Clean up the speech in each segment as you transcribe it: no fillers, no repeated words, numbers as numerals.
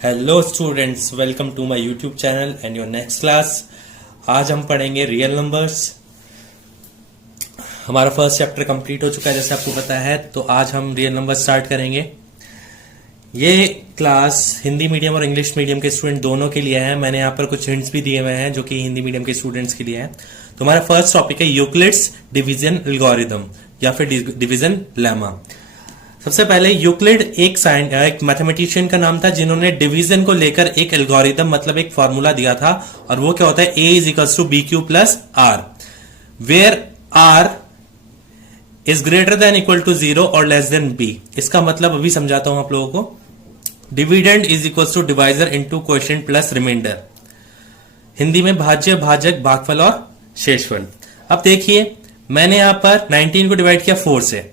Hello students, welcome to my YouTube channel and your next class. आज हम पढ़ेंगे real numbers. हमारा first chapter complete हो चुका है जैसे आपको पता है, तो आज हम रियल नंबर स्टार्ट करेंगे। ये क्लास हिंदी मीडियम और इंग्लिश मीडियम के स्टूडेंट दोनों के लिए है। मैंने यहाँ पर कुछ हिंट्स भी दिए हुए हैं जो कि हिंदी मीडियम के स्टूडेंट्स के लिए है। तो हमारा फर्स्ट टॉपिक है यूक्लिड्स डिवीजन एल्गोरिथम या फिर डिवीजन लेमा। सबसे पहले यूक्लिड एक मैथमेटिशियन का नाम था जिन्होंने डिवीजन को लेकर एक एल्गोरिथम मतलब एक फॉर्मूला दिया था, और वो क्या होता है, a is equals to B Q plus R, where r is greater than equal to 0 और लेस देन b। इसका मतलब अभी समझाता हूं आप लोगों को। Dividend is equals to divisor into quotient plus remainder. Hindi में भाज्य, भाजक, भागफल और शेषफल। अब देखिए, मैंने यहां पर 19 को डिवाइड किया 4 से,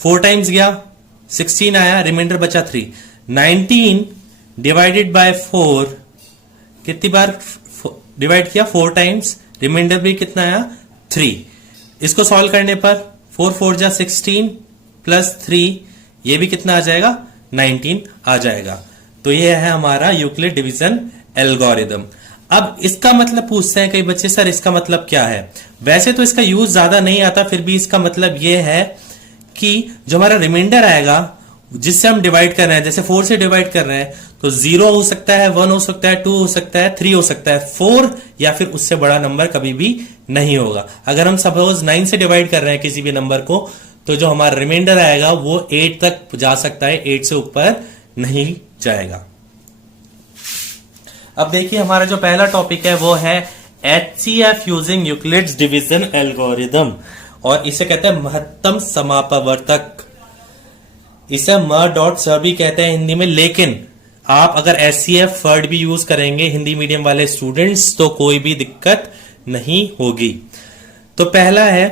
4 टाइम्स गया 16 आया, रिमाइंडर बचा 3। 19 डिवाइडेड बाय 4 कितनी बार डिवाइड किया, 4 टाइम्स, रिमाइंडर भी कितना आया 3। इसको सॉल्व करने पर 4 4 जा 16 प्लस 3, ये भी कितना आ जाएगा 19 आ जाएगा। तो ये है हमारा यूक्लिड डिवीजन एल्गोरिथम। अब इसका मतलब पूछते हैं कई बच्चे, सर इसका मतलब क्या है। वैसे तो इसका यूज ज्यादा नहीं आता, फिर भी इसका मतलब ये है कि जो हमारा रिमाइंडर आएगा जिससे हम डिवाइड कर रहे हैं, जैसे 4 से डिवाइड कर रहे हैं तो 0 हो सकता है, 1 हो सकता है, 2 हो सकता है, 3 हो सकता है, 4 या फिर उससे बड़ा नंबर कभी भी नहीं होगा। अगर हम सपोज 9 से डिवाइड कर रहे हैं किसी भी नंबर को, तो जो हमारा रिमाइंडर आएगा वो 8 तक जा सकता है, 8 से ऊपर नहीं जाएगा। अब देखिए, हमारा जो पहला टॉपिक है वो है HCF using Euclid's division algorithm, और इसे कहते हैं महत्तम समापवर्तक। इसे m.s भी कहते हैं हिंदी में, लेकिन आप अगर HCF वर्ड भी यूज करेंगे हिंदी मीडियम वाले स्टूडेंट्स तो कोई भी दिक्कत नहीं होगी। तो पहला है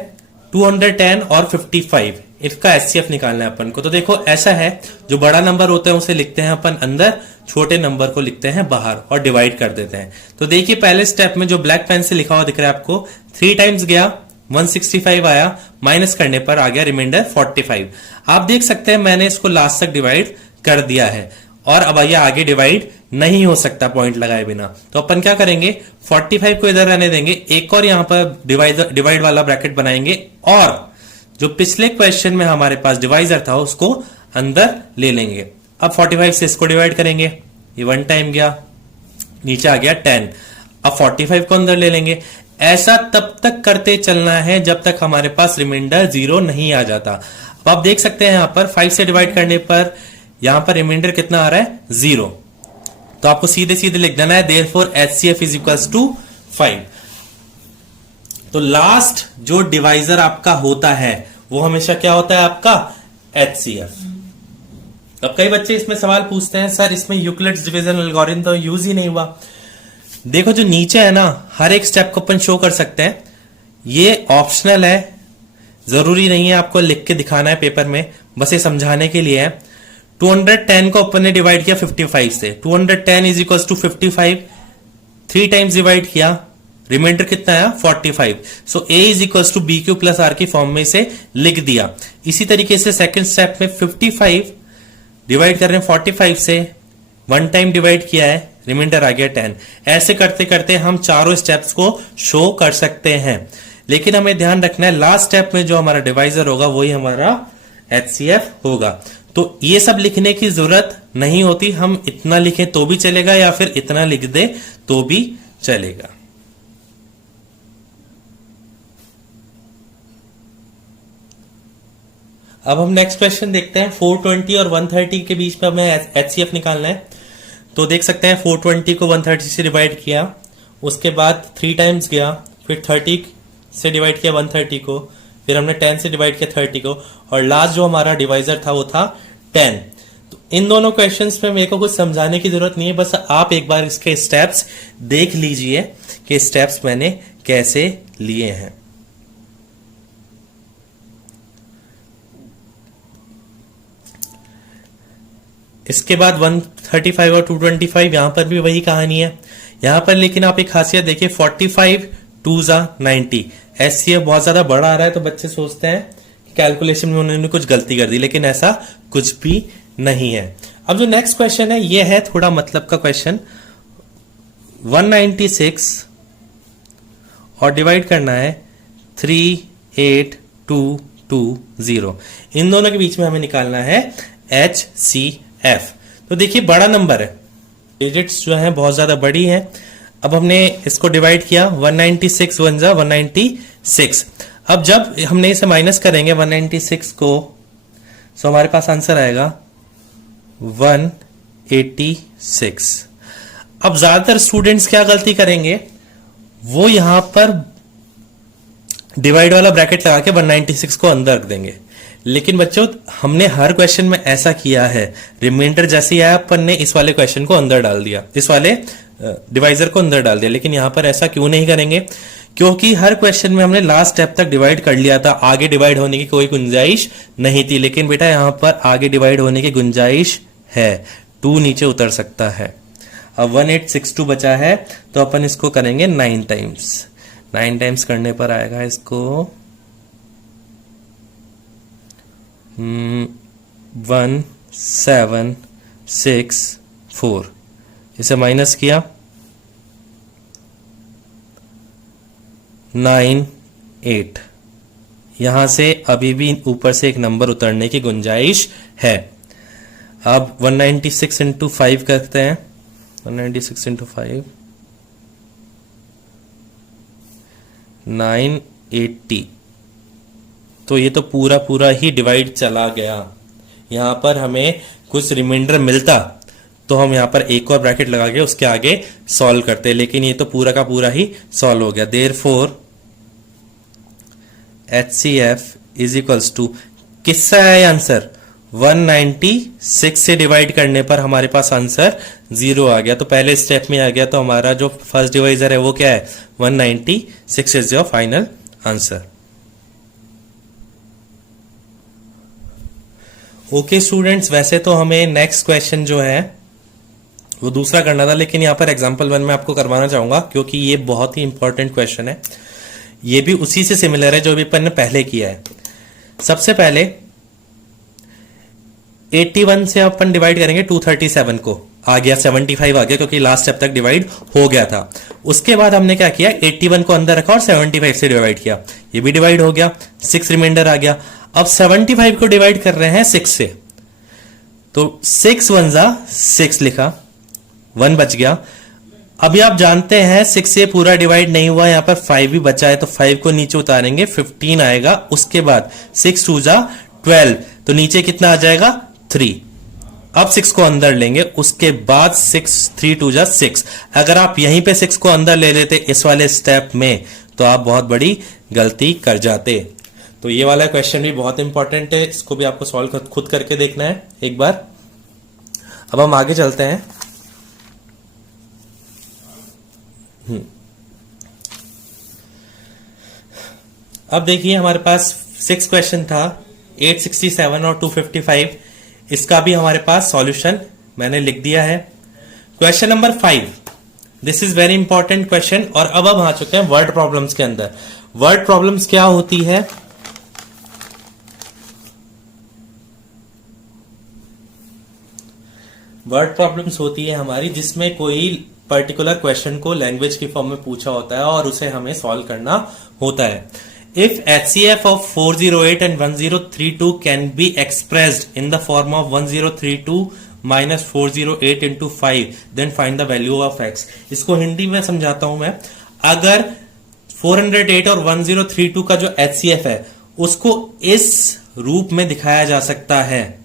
210 और 55, इसका HCF निकालना है अपन को। तो देखो ऐसा है, जो बड़ा नंबर होता है उसे लिखते हैं अपन अंदर, छोटे नंबर को लिखते हैं बाहर और डिवाइड कर देते हैं। तो देखिए, पहले स्टेप में जो ब्लैक पेन से लिखा हुआ दिख रहा है आपको, 3 टाइम्स गया 165 आया, माइनस करने पर आ गया रिमाइंडर 45। आप देख सकते हैं मैंने इसको लास्ट तक डिवाइड कर दिया है, और अब ये आगे डिवाइड नहीं हो सकता पॉइंट लगाए बिना। तो अपन क्या करेंगे, 45 को इधर रहने देंगे, एक और यहां पर डिवाइड वाला ब्रैकेट बनाएंगे, और जो पिछले क्वेश्चन में हमारे पास डिवाइजर था उसको अंदर ले लेंगे। अब 45 से इसको डिवाइड करेंगे, ये 1 टाइम गया, नीचे आ गया 10। अब 45 को अंदर ले लेंगे। ऐसा तब तक करते चलना है जब तक हमारे पास रिमाइंडर 0 नहीं आ जाता। अब आप देख सकते हैं यहां पर 5 से डिवाइड करने पर यहां पर रिमाइंडर कितना आ रहा है 0। तो आपको सीधे सीधे लिख देना है therefore HCF is equals to 5। तो लास्ट जो डिवाइजर आपका होता है वो हमेशा क्या होता है आपका HCF। अब कई बच्चे इसमें सवाल पूछते हैं, सर इसमें यूक्लिड्स डिवीजन एल्गोरिथम तो यूज ही नहीं हुआ। देखो जो नीचे है ना, हर एक स्टेप को अपन शो कर सकते हैं, ये ऑप्शनल है, जरूरी नहीं है आपको लिख के दिखाना है पेपर में, बस ये समझाने के लिए है। 210 को अपन ने डिवाइड किया 55 से, 210 is equal to 55, 3 times divide किया, रिमाइंडर कितना आया 45। So a is equal to B Q plus R की फॉर्म में इसे लिख दिया। इसी तरीके से सेकेंड स्टेप में 55 डिवाइड कर रहे हैं 45 से, 1 टाइम डिवाइड किया है, रिमाइंडर आ गया 10। ऐसे करते करते हम चारों स्टेप्स को शो कर सकते हैं, लेकिन हमें ध्यान रखना है लास्ट स्टेप में जो हमारा डिवाइजर होगा वही हमारा HCF होगा। तो ये सब लिखने की जरूरत नहीं होती, हम इतना लिखें तो भी चलेगा या फिर इतना लिख दे तो भी चलेगा। अब हम नेक्स्ट क्वेश्चन देखते हैं। 420 और 130 के बीच में हमें HCF निकालना है। तो देख सकते हैं 420 को 130 से डिवाइड किया, उसके बाद 3 टाइम्स गया, फिर 30 से डिवाइड किया 130 को, फिर हमने 10 से डिवाइड किया 30 को, और लास्ट जो हमारा डिवाइजर था वो था 10। तो इन दोनों क्वेश्चंस में मेरे को कुछ समझाने की जरूरत नहीं है, बस आप एक बार इसके स्टेप्स देख लीजिए कि स्टेप्स मैंने कैसे लिए हैं। इसके बाद 135 और 225, यहां पर भी वही कहानी है यहां पर, लेकिन आप एक खासियत देखिए, 45 2 जा 90। HCF बहुत ज्यादा बड़ा आ रहा है तो बच्चे सोचते हैं कैलकुलेशन में उन्होंने कुछ गलती कर दी, लेकिन ऐसा कुछ भी नहीं है। अब जो नेक्स्ट क्वेश्चन है ये है थोड़ा मतलब का क्वेश्चन। 196 और डिवाइड करना है 38220। इन दोनों के बीच में हमें निकालना है HCF। तो देखिए बड़ा नंबर है, डिजिट्स जो है बहुत ज्यादा बड़ी है। अब हमने इसको डिवाइड किया, 196 1 जा 196। अब जब हमने इसे माइनस करेंगे 196 को, तो हमारे पास आंसर आएगा 186। अब ज्यादातर स्टूडेंट्स क्या गलती करेंगे, वो यहां पर डिवाइड वाला ब्रैकेट लगा के 196 को अंदर रख देंगे। लेकिन बच्चों हमने हर क्वेश्चन में ऐसा किया है, रिमाइंडर जैसे ही आया अपन ने इस वाले क्वेश्चन को अंदर डाल दिया, इस वाले डिवाइजर को अंदर डाल दिया। लेकिन यहां पर ऐसा क्यों नहीं करेंगे, क्योंकि हर क्वेश्चन में हमने लास्ट स्टेप तक डिवाइड कर लिया था, आगे डिवाइड होने की कोई गुंजाइश नहीं थी। लेकिन बेटा यहां पर आगे डिवाइड होने की गुंजाइश है, 2 नीचे उतर सकता है। अब 1862 बचा है, तो अपन इसको करेंगे 9 टाइम्स। 9 टाइम्स करने पर आएगा इसको 1764। इसे माइनस किया 98। यहां से अभी भी ऊपर से एक नंबर उतरने की गुंजाइश है। अब 196 इंटू 5 करते हैं, 196 इंटू 5 980। तो ये तो पूरा पूरा ही डिवाइड चला गया। यहां पर हमें कुछ रिमाइंडर मिलता तो हम यहां पर एक और ब्रैकेट लगा के उसके आगे सॉल्व करते, लेकिन ये तो पूरा का पूरा ही सॉल्व हो गया। Therefore HCF is equals to, किससे आया आंसर, 196 से डिवाइड करने पर हमारे पास आंसर 0 आ गया। तो पहले स्टेप में आ गया, तो हमारा जो फर्स्ट डिवाइजर है वो क्या है, 196 is your final answer. Okay students, वैसे तो हमें नेक्स्ट क्वेश्चन जो है वो दूसरा करना था, लेकिन यहां पर एग्जांपल 1 में आपको करवाना चाहूंगा, क्योंकि ये बहुत ही इंपॉर्टेंट क्वेश्चन है। ये भी उसी से सिमिलर है जो भी अपन ने पहले किया है। सबसे पहले 81 से अपन डिवाइड करेंगे 237 को, आ गया 75 आ गया, क्योंकि लास्ट स्टेप तक डिवाइड हो गया था। उसके बाद हमने क्या किया, 81 को अंदर रखा और 75 से डिवाइड किया, ये भी डिवाइड हो गया, 6 रिमाइंडर आ गया। अब 75 को डिवाइड कर रहे हैं 6 से, तो 6 1 जा 6 लिखा, 1 बच गया। अभी आप जानते हैं 6 से पूरा डिवाइड नहीं हुआ, यहां पर 5 भी बचा है, तो 5 को नीचे उतारेंगे, 15 आएगा। उसके बाद 6 2 जा 12, तो नीचे कितना आ जाएगा, 3। अब 6 को अंदर लेंगे, उसके बाद 6 3 2 जा 6। अगर आप यहीं पे 6 को अंदर ले लेते इस वाले स्टेप में, तो आप बहुत बड़ी गलती कर जाते। तो ये वाला क्वेश्चन भी बहुत इंपॉर्टेंट है, इसको भी आपको सॉल्व खुद करके देखना है एक बार। अब हम आगे चलते हैं। अब देखिए हमारे पास 6 क्वेश्चन था, 867 और 255। इसका भी हमारे पास सॉल्यूशन मैंने लिख दिया है। Question number 5, this is very important question. और अब हम आ चुके हैं वर्ड प्रॉब्लम्स के अंदर। वर्ड प्रॉब्लम्स क्या होती है, वर्ड प्रॉब्लम्स होती है हमारी जिसमें कोई पर्टिकुलर क्वेश्चन को लैंग्वेज की फॉर्म में पूछा होता है और उसे हमें सॉल्व करना होता है। If HCF of 408 and 1032 can be expressed in the form of 1032 minus 408 into 5, then find the value of x। इसको हिंदी में समझाता हूं मैं। अगर 408 और 1032 का जो HCF है उसको इस रूप में दिखाया जा सकता है,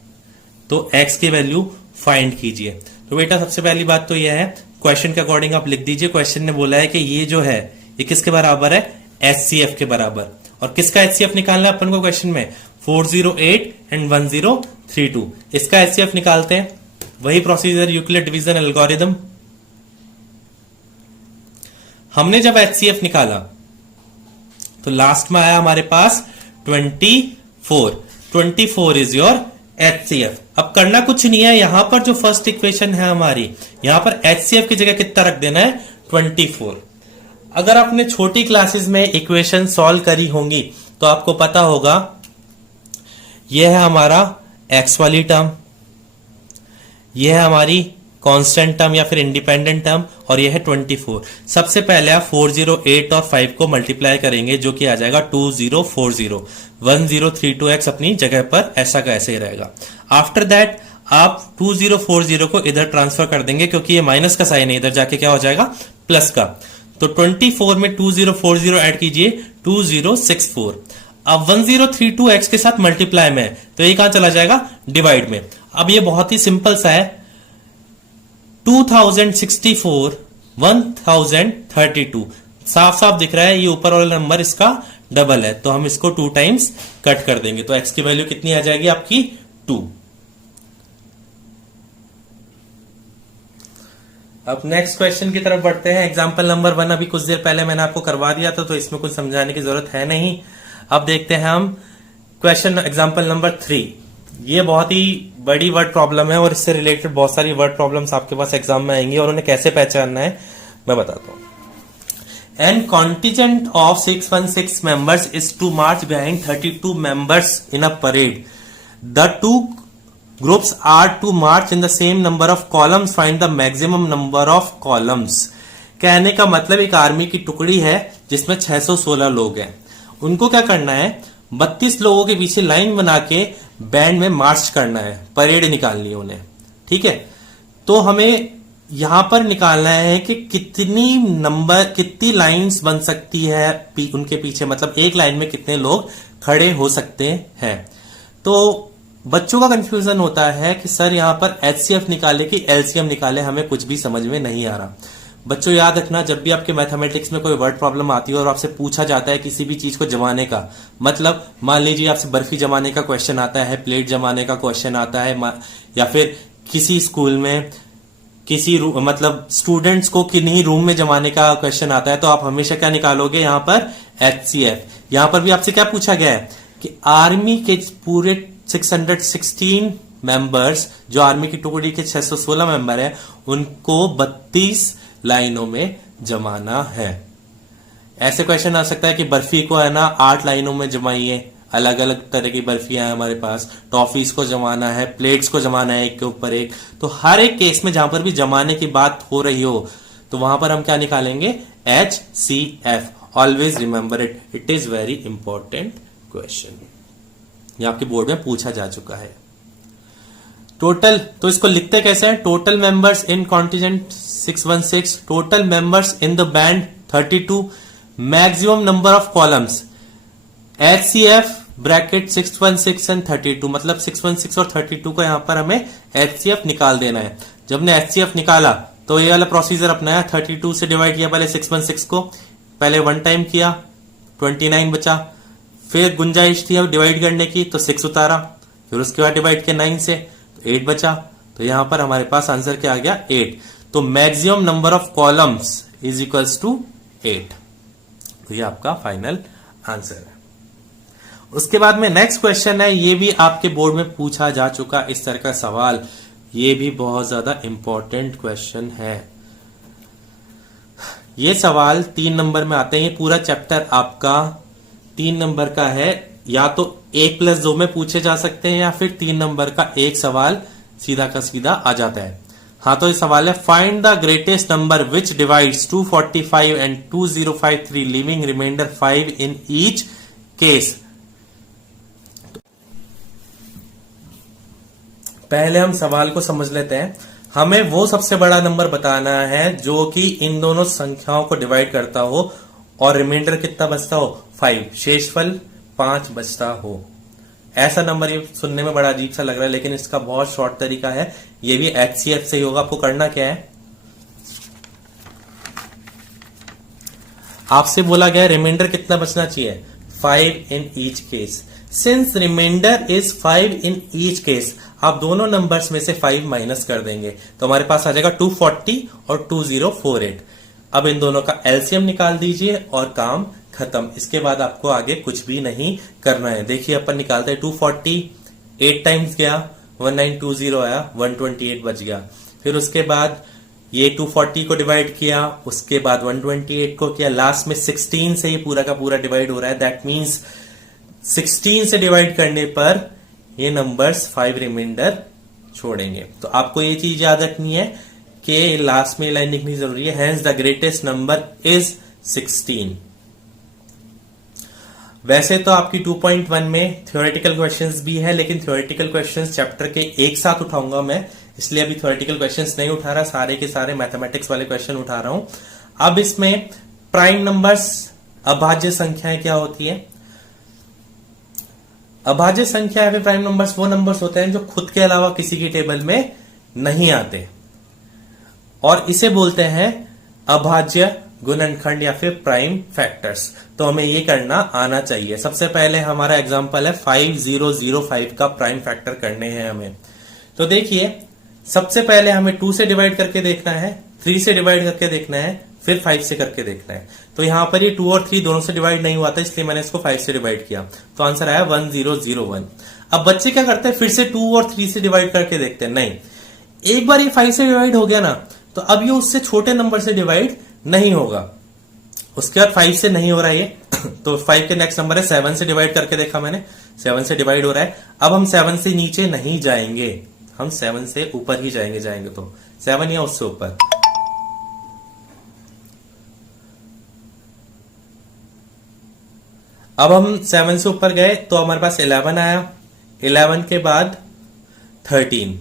तो x की वैल्यू फाइंड कीजिए। तो बेटा सबसे पहली बात तो यह है, क्वेश्चन के अकॉर्डिंग आप लिख दीजिए। क्वेश्चन ने बोला है कि ये जो है ये किसके बराबर है, HCF के बराबर। और किसका HCF निकालना है अपन को क्वेश्चन में, 408 एंड 1032। इसका HCF निकालते हैं, वही प्रोसीजर, यूक्लिड डिवीजन एल्गोरिथम। हमने जब HCF निकाला तो लास्ट में आया हमारे पास 24 इज योर HCF। अब करना कुछ नहीं है, यहां पर जो फर्स्ट इक्वेशन है हमारी, यहां पर HCF की जगह कितना रख देना है, 24। अगर आपने छोटी क्लासेस में इक्वेशन सॉल्व करी होंगी तो आपको पता होगा ये है हमारा x वाली टर्म, ये है हमारी कांस्टेंट टर्म या फिर इंडिपेंडेंट टर्म, और ये है 24। सबसे पहले आप 408 और 5 को मल्टीप्लाई करेंगे जो कि आ जाएगा 2040। 1032x अपनी जगह पर ऐसा का ऐसे ही रहेगा। आफ्टर दैट आप 2040 को इधर ट्रांसफर कर देंगे क्योंकि ये माइनस का साइन है, इधर जाके क्या हो जाएगा प्लस का। तो 24 में 2040 ऐड कीजिए 2064। अब 1032x के साथ मल्टीप्लाई में तो ये कहां चला जाएगा डिवाइड में। अब ये बहुत ही सिंपल सा है, 2064 1032 साफ साफ दिख रहा है, ये ऊपर वाला नंबर इसका डबल है तो हम इसको 2 टाइम्स कट कर देंगे तो x की वैल्यू कितनी आ जाएगी आपकी 2। अब नेक्स्ट क्वेश्चन की तरफ बढ़ते हैं। एग्जांपल नंबर 1 अभी कुछ देर पहले मैंने आपको करवा दिया था तो इसमें कुछ समझाने की जरूरत है नहीं। अब देखते हैं हम क्वेश्चन एग्जांपल नंबर 3। ये बहुत ही बड़ी वर्ड प्रॉब्लम है और इससे रिलेटेड बहुत सारी वर्ड प्रॉब्लम्स आपके पास एग्जाम में आएंगी और उन्हें कैसे पहचानना है मैं बताता हूं। An contingent of 616 members is to march behind 32 members in a parade. The 2 groups are to march in the same number of columns. Find the maximum number of columns. कहने का मतलब एक आर्मी की टुकड़ी है जिसमें 616 लोग हैं, उनको क्या करना है 32 लोगों के पीछे लाइन बना के बैंड में मार्च करना है, परेड निकालनी है उन्हें। ठीक है, तो हमें यहां पर निकालना है कि कितनी लाइंस बन सकती है उनके पीछे, मतलब एक लाइन में कितने लोग खड़े हो सकते हैं। तो बच्चों का कंफ्यूजन होता है कि सर यहां पर एचसीएफ निकाले कि एलसीएम निकाले, हमें कुछ भी समझ में नहीं आ रहा। बच्चों याद रखना, जब भी आपके मैथमेटिक्स में कोई वर्ड प्रॉब्लम आती है और आपसे पूछा जाता है किसी भी चीज को जमाने का, मतलब मान लीजिए आपसे बर्फी जमाने का क्वेश्चन आता है, प्लेट जमाने का क्वेश्चन आता है, या फिर किसी स्कूल में किसी मतलब स्टूडेंट्स को किन्हीं रूम में जमाने का क्वेश्चन आता है, तो आप हमेशा क्या निकालोगे यहाँ पर एचसीएफ। यहां पर भी आपसे क्या पूछा गया है कि आर्मी के पूरे 616 मेंबर्स, जो आर्मी की टुकड़ी के 616 मेंबर हैं, उनको 32 लाइनों में जमाना है। ऐसे क्वेश्चन आ सकता है कि बर्फी को है ना 8 लाइनों में जमाइए, अलग अलग तरह की बर्फियां हैं हमारे पास, टॉफीज को जमाना है, प्लेट्स को जमाना है एक के ऊपर एक। तो हर एक केस में जहां पर भी जमाने की बात हो रही हो तो वहां पर हम क्या निकालेंगे HCF। Always remember it, it is very important question, ये आपके बोर्ड में पूछा जा चुका है। टोटल, तो इसको लिखते कैसे हैं, total members in contingent 616, total members in the band 32, maximum number of columns HCF bracket 616 and 32, मतलब 616 और 32 को यहां पर हमें HCF निकाल देना है। जब ने HCF निकाला तो ये वाला प्रोसीजर अपनाया, 32 से डिवाइड किया पहले 616 को, पहले 1 टाइम किया 29 बचा, फिर गुंजाइश थी अब डिवाइड करने की तो 6 उतारा, फिर उसके बाद डिवाइड किया 9 से तो 8 बचा। तो यहां पर हमारे पास आंसर क्या आ गया 8। तो maximum number of columns is equals to 8। तो ये आपका फाइनल आंसर है। उसके बाद में नेक्स्ट क्वेश्चन है, ये भी आपके बोर्ड में पूछा जा चुका इस तरह का सवाल, ये भी बहुत ज्यादा इंपॉर्टेंट क्वेश्चन है। ये सवाल 3 नंबर में आते हैं, ये पूरा चैप्टर आपका 3 नंबर का है, या तो 1+2 में पूछे जा सकते हैं या फिर 3 नंबर का एक सवाल सीधा का सीधा आ जाता है। हाँ, तो ये सवाल है, find the greatest number which divides 245 and 2053 leaving remainder 5 in each case. पहले हम सवाल को समझ लेते हैं। हमें वो सबसे बड़ा नंबर बताना है जो कि इन दोनों संख्याओं को डिवाइड करता हो और रिमाइंडर कितना बचता हो 5, शेषफल 5 बचता हो। ऐसा नंबर, ये सुनने में बड़ा अजीब सा लग रहा है लेकिन इसका बहुत शॉर्ट तरीका है, ये भी HCF से ही होगा। आपको करना क्या है, आपसे बोला गया रिमाइंडर कितना बचना चाहिए 5 in each case. Since reminder is 5 in each case, आप दोनों नंबर्स में से 5 माइनस कर देंगे तो हमारे पास आ जाएगा 240 और 2048। अब इन दोनों का एलसीएम निकाल दीजिए और काम खत्म। इसके बाद आपको आगे कुछ भी नहीं करना है। देखिए अपन निकालते हैं, 240 8 टाइम्स गया 1920 आया, 128 बच गया। फिर उसके बाद ये 240 को डिवाइड किया, उसके बाद 128 को किया, लास्ट में 16 से ये पूरा का पूरा डिवाइड हो रहा है। दैट मीन्स 16 से डिवाइड करने पर ये नंबर्स 5 रिमाइंडर छोड़ेंगे। तो आपको ये चीज याद रखनी है कि लास्ट में लाइन लिखनी जरूरी है, hence the greatest number is 16। वैसे तो आपकी 2.1 में थ्योरेटिकल क्वेश्चंस भी है, लेकिन थ्योरेटिकल क्वेश्चंस चैप्टर के एक साथ उठाऊंगा मैं, इसलिए अभी थ्योरेटिकल क्वेश्चंस नहीं उठा रहा, सारे के सारे मैथमेटिक्स वाले क्वेश्चन उठा रहा हूं। अब इसमें प्राइम नंबर्स, अभाज्य संख्याएं क्या होती है? अभाज्य संख्या या फिर प्राइम नंबर्स वो नंबर्स होते हैं जो खुद के अलावा किसी की टेबल में नहीं आते, और इसे बोलते हैं अभाज्य गुणनखंड या फिर प्राइम फैक्टर्स। तो हमें ये करना आना चाहिए। सबसे पहले हमारा एग्जांपल है 5005 का प्राइम फैक्टर करने हैं हमें। तो देखिए, सबसे पहले हमें 2 से डिवाइड करके देखना है, 3 से डिवाइड करके देखना है, फिर 5 से करके देखना है। तो यहां पर ये 2 और 3 दोनों से डिवाइड नहीं हुआ था, इसलिए मैंने इसको 5 से डिवाइड किया, तो आंसर आया 1001। अब बच्चे क्या करते हैं, फिर से 2 और 3 से डिवाइड करके देखते हैं। नहीं, एक बार ये 5 से डिवाइड हो गया ना, तो अब ये उससे छोटे नंबर से डिवाइड नहीं होगा। उसके बाद 5 से नहीं हो रहा है ये, तो 5 के नेक्स्ट नंबर है 7 से डिवाइड करके देखा मैंने, 7 से डिवाइड हो रहा है। अब हम 7 से नीचे नहीं जाएंगे, हम 7 से ऊपर ही जाएंगे तो 7 या उससे ऊपर। अब हम 7 से ऊपर गए तो हमारे पास 11 आया, 11 के बाद 13।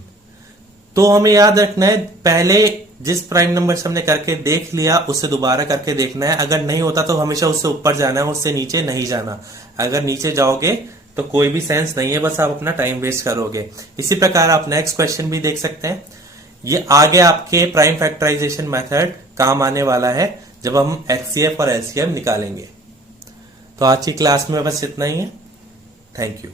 तो हमें याद रखना है, पहले जिस प्राइम नंबर से हमने करके देख लिया उससे दोबारा करके देखना है। अगर नहीं होता तो हमेशा उससे ऊपर जाना है, उससे नीचे नहीं जाना। अगर नीचे जाओगे तो कोई भी सेंस नहीं है, बस आप अपना टाइम वेस्ट करोगे। इसी प्रकार आप नेक्स्ट क्वेश्चन भी देख सकते हैं। ये आगे आपके प्राइम फैक्टराइजेशन मेथड काम आने वाला है जब हम HCF और LCM निकालेंगे। तो आज की क्लास में बस इतना ही है। Thank you.